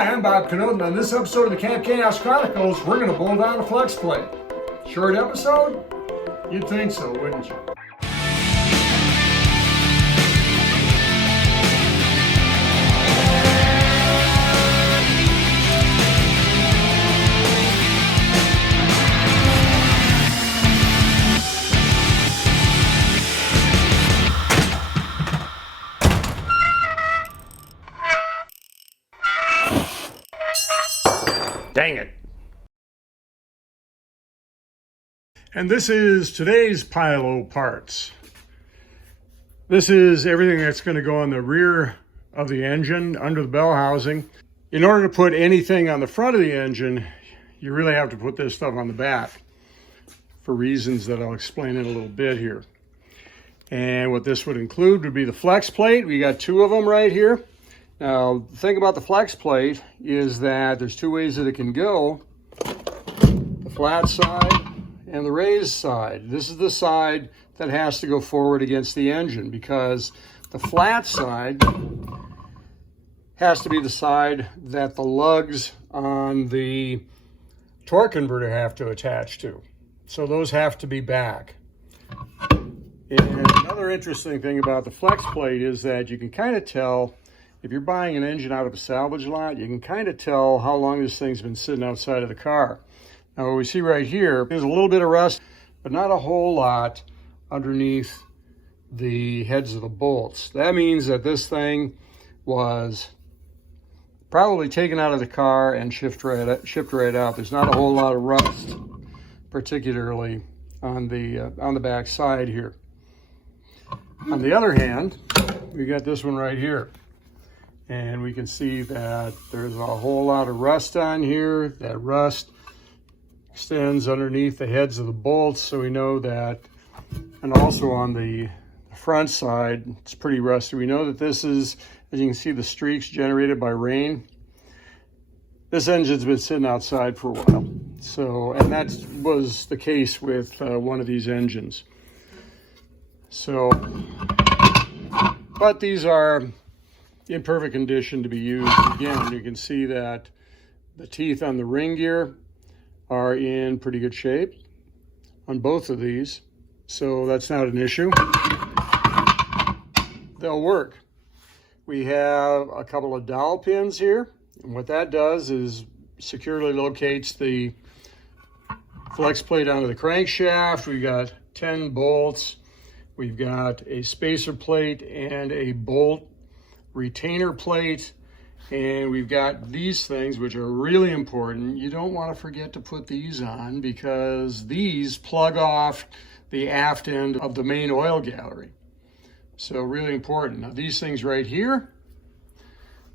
Hi, I'm Bob Canode, and on this episode of the Camp Chaos Chronicles, we're going to bolt down a flex plate. Short episode? You'd think so, wouldn't you? Dang it. And this is today's pile of parts. This is everything that's going to go on the rear of the engine, under the bell housing. In order to put anything on the front of the engine, you really have to put this stuff on the back for reasons that I'll explain in a little bit here. And what this would include would be the flex plate. We got two of them right here. Now, the thing about the flex plate is that there's two ways that it can go. The flat side and the raised side. This is the side that has to go forward against the engine because the flat side has to be the side that the lugs on the torque converter have to attach to. So those have to be back. And another interesting thing about the flex plate is that you can kind of tell, if you're buying an engine out of a salvage lot, you can kind of tell how long this thing's been sitting outside of the car. Now what we see right here, there's a little bit of rust, but not a whole lot underneath the heads of the bolts. That means that this thing was probably taken out of the car and shipped right out. There's not a whole lot of rust, particularly on the back side here. On the other hand, we got this one right here. And we can see that there's a whole lot of rust on here. That rust extends underneath the heads of the bolts, so we know that, and also on the front side, it's pretty rusty. We know that this is, as you can see, the streaks generated by rain. This engine's been sitting outside for a while. So, and that was the case with one of these engines. So, but these are in perfect condition to be used. Again, you can see that the teeth on the ring gear are in pretty good shape on both of these, so that's not an issue. They'll work. We have a couple of dowel pins here, and what that does is securely locates the flex plate onto the crankshaft. We've got 10 bolts. We've got a spacer plate and a bolt retainer plate, and we've got these things which are really important. You don't want to forget to put these on because these plug off the aft end of the main oil gallery. So really important. Now these things right here,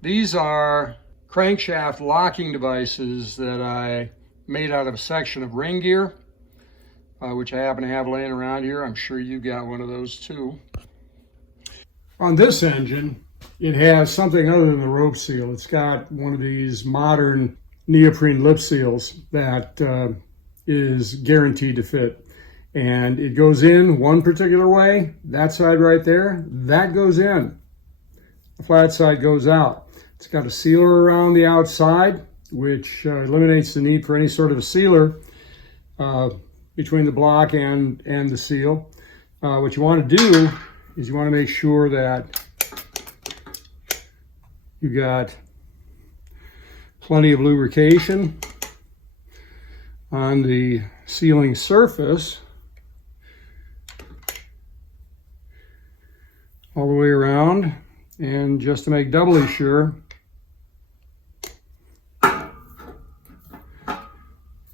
these are crankshaft locking devices that I made out of a section of ring gear, which I happen to have laying around here. I'm sure you got one of those too. On this engine, it has something other than the rope seal. It's got one of these modern neoprene lip seals that is guaranteed to fit. And it goes in one particular way. That side right there, that goes in. The flat side goes out. It's got a sealer around the outside, which eliminates the need for any sort of a sealer between the block and the seal. What you want to do is you want to make sure that you got plenty of lubrication on the sealing surface all the way around, and just to make doubly sure,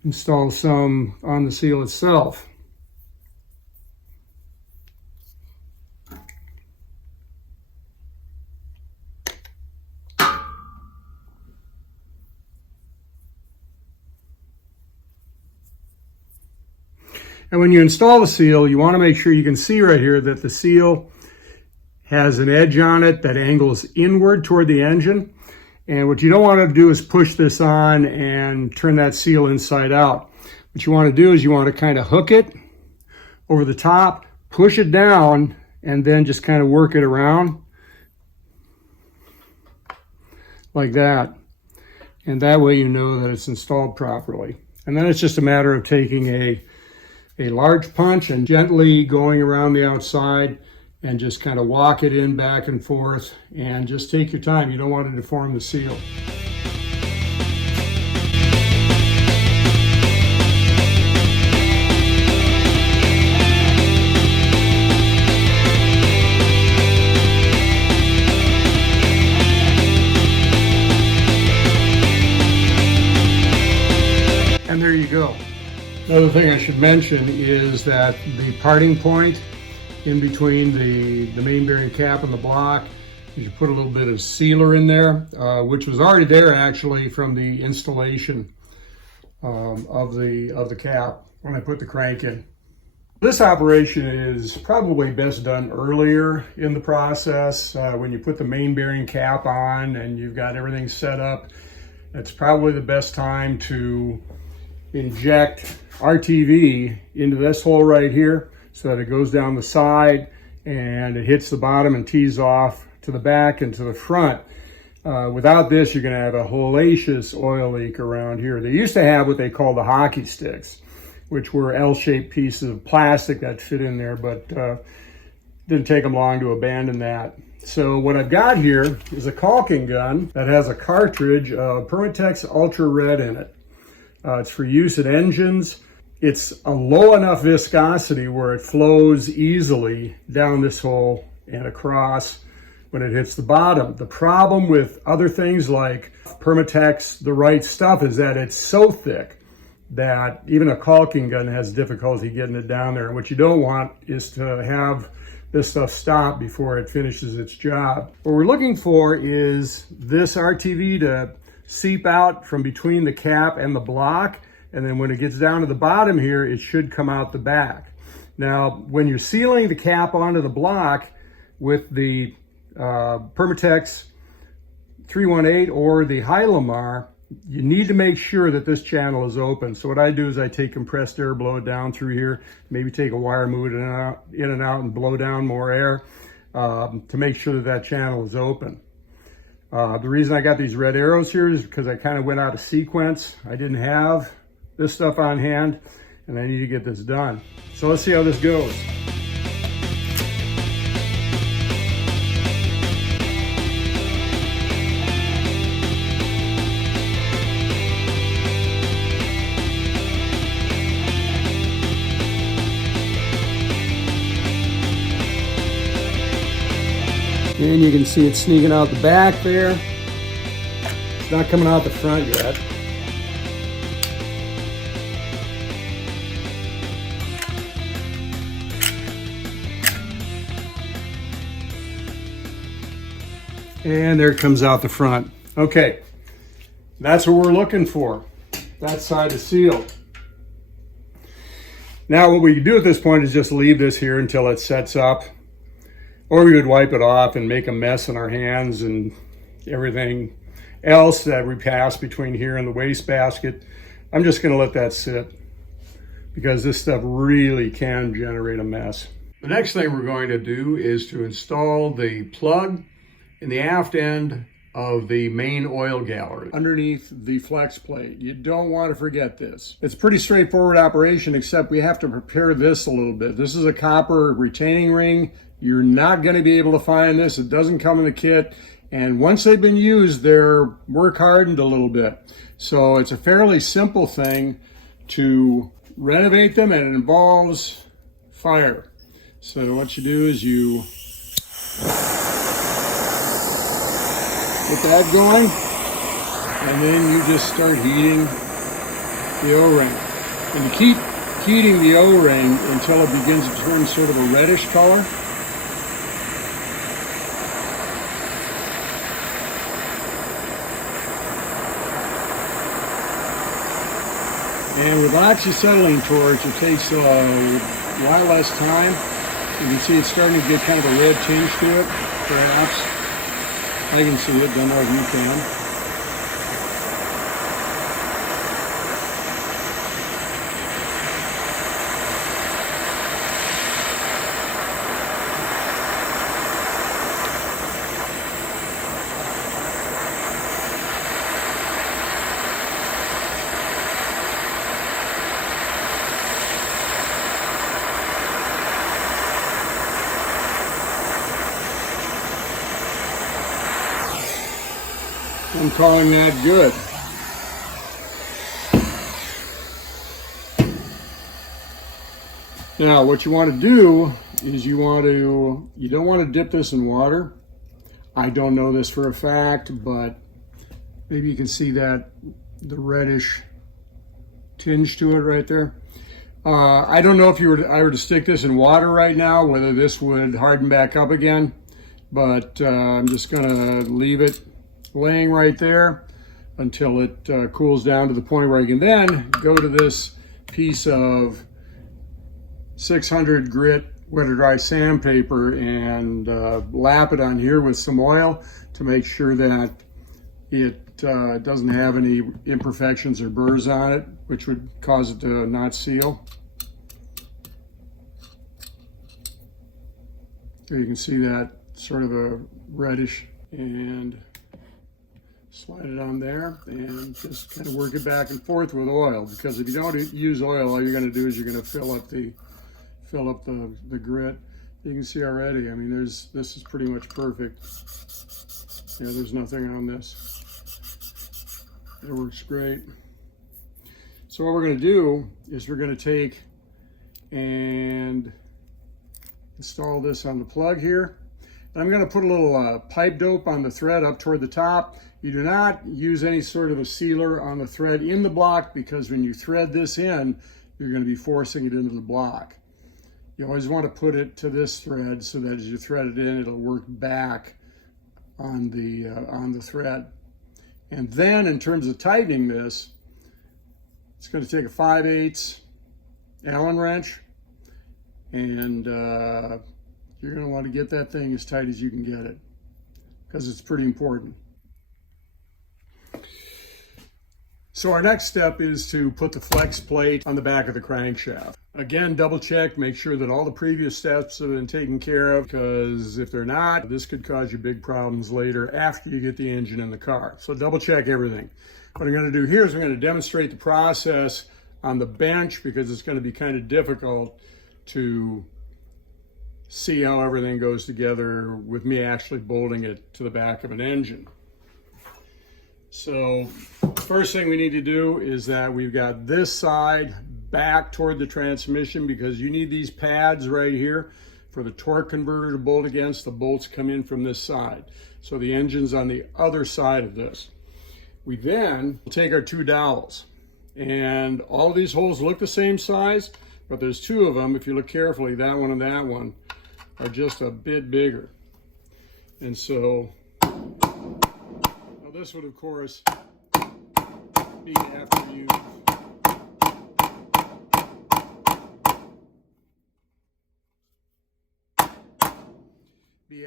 install some on the seal itself. And when you install the seal, you want to make sure you can see right here that the seal has an edge on it that angles inward toward the engine. And what you don't want to do is push this on and turn that seal inside out. What you want to do is you want to kind of hook it over the top, push it down, and then just kind of work it around like that. And that way you know that it's installed properly. And then it's just a matter of taking a large punch and gently going around the outside and just kind of walk it in back and forth, and just take your time. You don't want to deform the seal. And there you go. Another thing I should mention is that the parting point in between the main bearing cap and the block, you put a little bit of sealer in there, which was already there actually from the installation of the cap when I put the crank in. This operation is probably best done earlier in the process, when you put the main bearing cap on and you've got everything set up. It's probably the best time to inject RTV into this hole right here so that it goes down the side and it hits the bottom and tees off to the back and to the front. Without this, you're going to have a hellacious oil leak around here. They used to have what they call the hockey sticks, which were L-shaped pieces of plastic that fit in there, but didn't take them long to abandon that. So what I've got here is a caulking gun that has a cartridge of Permatex Ultra Red in it. It's for use in engines. It's a low enough viscosity where it flows easily down this hole and across when it hits the bottom. The problem with other things like Permatex, the right stuff, is that it's so thick that even a caulking gun has difficulty getting it down there. And what you don't want is to have this stuff stop before it finishes its job. What we're looking for is this RTV to seep out from between the cap and the block, and then when it gets down to the bottom here, it should come out the back. Now, when you're sealing the cap onto the block with the Permatex 318 or the Hylamar, you need to make sure that this channel is open. So what I do is I take compressed air, blow it down through here, maybe take a wire, move it in and out and blow down more air to make sure that that channel is open. The reason I got these red arrows here is because I kind of went out of sequence. I didn't have this stuff on hand, and I need to get this done. So let's see how this goes. And you can see it sneaking out the back there. It's not coming out the front yet. And there it comes out the front. Okay, that's what we're looking for. That side is sealed. Now what we can do at this point is just leave this here until it sets up. Or we would wipe it off and make a mess in our hands and everything else that we pass between here and the wastebasket. I'm just going to let that sit because this stuff really can generate a mess. The next thing we're going to do is to install the plug in the aft end of the main oil gallery underneath the flex plate. You don't want to forget this. It's a pretty straightforward operation, except we have to prepare this a little bit. This is a copper retaining ring. You're not going to be able to find this. It doesn't come in the kit. And once they've been used, they're work hardened a little bit. So it's a fairly simple thing to renovate them, and it involves fire. So what you do is you get that going, and then you just start heating the O-ring. And you keep heating the O-ring until it begins to turn sort of a reddish color. And with oxyacetylene torch, it takes a lot less time. You can see it's starting to get kind of a red tinge to it, perhaps. I can see it, don't know if you can. I'm calling that good. Now, what you want to do is you don't want to dip this in water. I don't know this for a fact, but maybe you can see that, the reddish tinge to it right there. I don't know if I were to stick this in water right now, whether this would harden back up again, but I'm just gonna leave it laying right there until it cools down to the point where I can then go to this piece of 600 grit wet or dry sandpaper and lap it on here with some oil to make sure that it doesn't have any imperfections or burrs on it, which would cause it to not seal. There you can see that sort of a reddish, and slide it on there and just kind of work it back and forth with oil, because if you don't use oil, all you're going to do is you're going to fill up the grit. You can see already, I mean, this is pretty much perfect. Yeah, there's nothing on this. It works great. So what we're going to do is we're going to take and install this on the plug here. And I'm going to put a little pipe dope on the thread up toward the top. You do not use any sort of a sealer on the thread in the block, because when you thread this in, you're going to be forcing it into the block. You always want to put it to this thread so that as you thread it in, it'll work back on the thread. And then in terms of tightening this, it's going to take a 5/8 Allen wrench, and you're going to want to get that thing as tight as you can get it, because it's pretty important. So our next step is to put the flex plate on the back of the crankshaft. Again, double check, make sure that all the previous steps have been taken care of, because if they're not, this could cause you big problems later after you get the engine in the car. So double check everything. What I'm going to do here is I'm going to demonstrate the process on the bench, because it's going to be kind of difficult to see how everything goes together with me actually bolting it to the back of an engine. So first thing we need to do is that we've got this side back toward the transmission, because you need these pads right here for the torque converter to bolt against. The bolts come in from this side. So the engine's on the other side of this. We then take our two dowels, and all of these holes look the same size, but there's two of them. If you look carefully, that one and that one are just a bit bigger. And so now this would, of course, be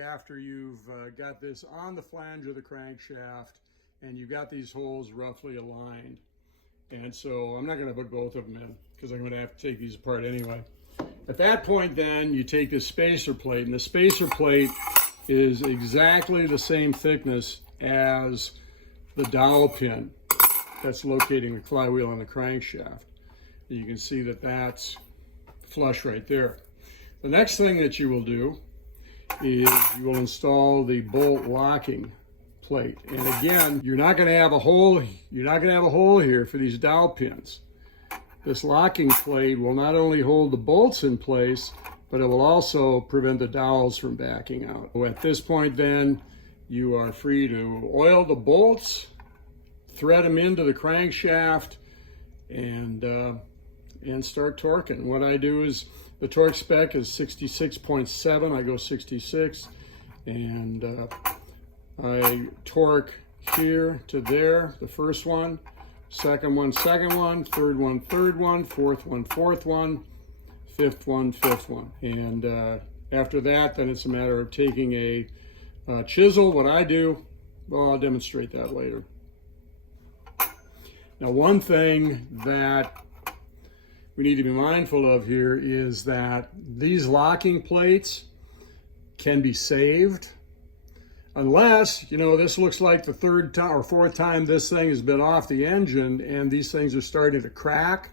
after you've got this on the flange of the crankshaft and you've got these holes roughly aligned. And so I'm not going to put both of them in, because I'm going to have to take these apart anyway. At that point then, you take this spacer plate, and the spacer plate is exactly the same thickness as the dowel pin that's locating the flywheel on the crankshaft. You can see that that's flush right there. The next thing that you will do is you will install the bolt locking plate. And again, you're not going to have a hole here for these dowel pins. This locking plate will not only hold the bolts in place, but it will also prevent the dowels from backing out. At this point then, you are free to oil the bolts, thread them into the crankshaft, and start torquing. What I do is, the torque spec is 66.7, I go 66, and I torque here to there, the first one, second one, third one, fourth one, fifth one. And after that, then it's a matter of taking a chisel. What I do, well, I'll demonstrate that later. Now, one thing that we need to be mindful of here is that these locking plates can be saved, unless, you know, this looks like the third time or fourth time this thing has been off the engine and these things are starting to crack.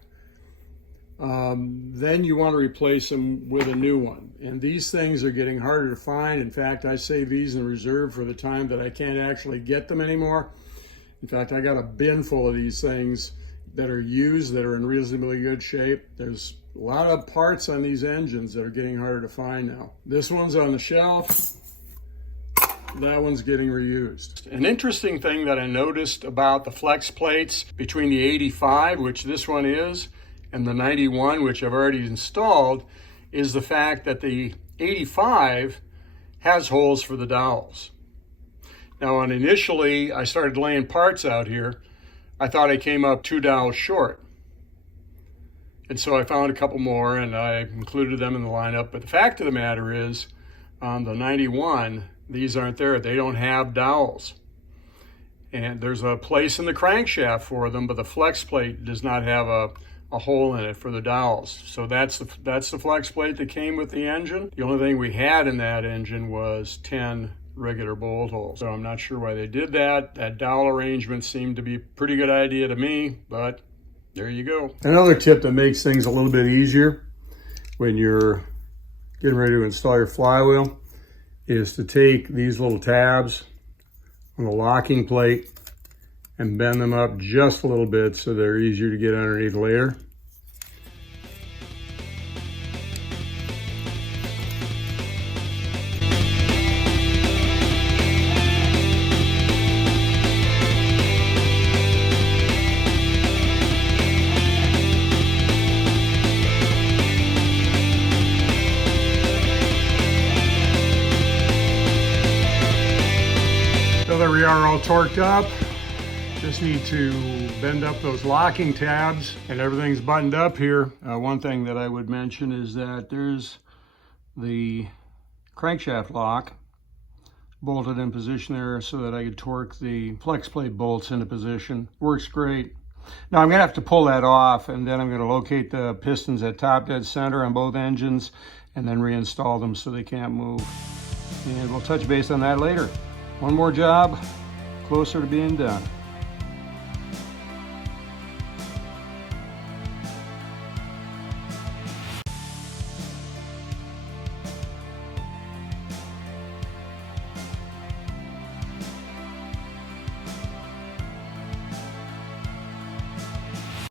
Then you want to replace them with a new one. And these things are getting harder to find. In fact, I save these in reserve for the time that I can't actually get them anymore. In fact, I got a bin full of these things that are used, that are in reasonably good shape. There's a lot of parts on these engines that are getting harder to find now. This one's on the shelf. That one's getting reused. An interesting thing that I noticed about the flex plates between the 85, which this one is, and the 91, which I've already installed, is the fact that the 85 has holes for the dowels. Now, when initially I started laying parts out here, I thought I came up 2 dowels short. And so I found a couple more and I included them in the lineup. But the fact of the matter is, on the 91, these aren't there. They don't have dowels. And there's a place in the crankshaft for them, but the flex plate does not have a hole in it for the dowels. So that's the flex plate that came with the engine. The only thing we had in that engine was 10 regular bolt holes. So I'm not sure why they did that. That dowel arrangement seemed to be a pretty good idea to me, but there you go. Another tip that makes things a little bit easier when you're getting ready to install your flywheel is to take these little tabs on the locking plate and bend them up just a little bit so they're easier to get underneath later. So there we are, all torqued up. Just need to bend up those locking tabs and everything's buttoned up here. One thing that I would mention is that there's the crankshaft lock bolted in position there so that I could torque the flex plate bolts into position. Works great. Now I'm gonna have to pull that off and then I'm gonna locate the pistons at top dead center on both engines and then reinstall them so they can't move. And we'll touch base on that later. One more job, closer to being done.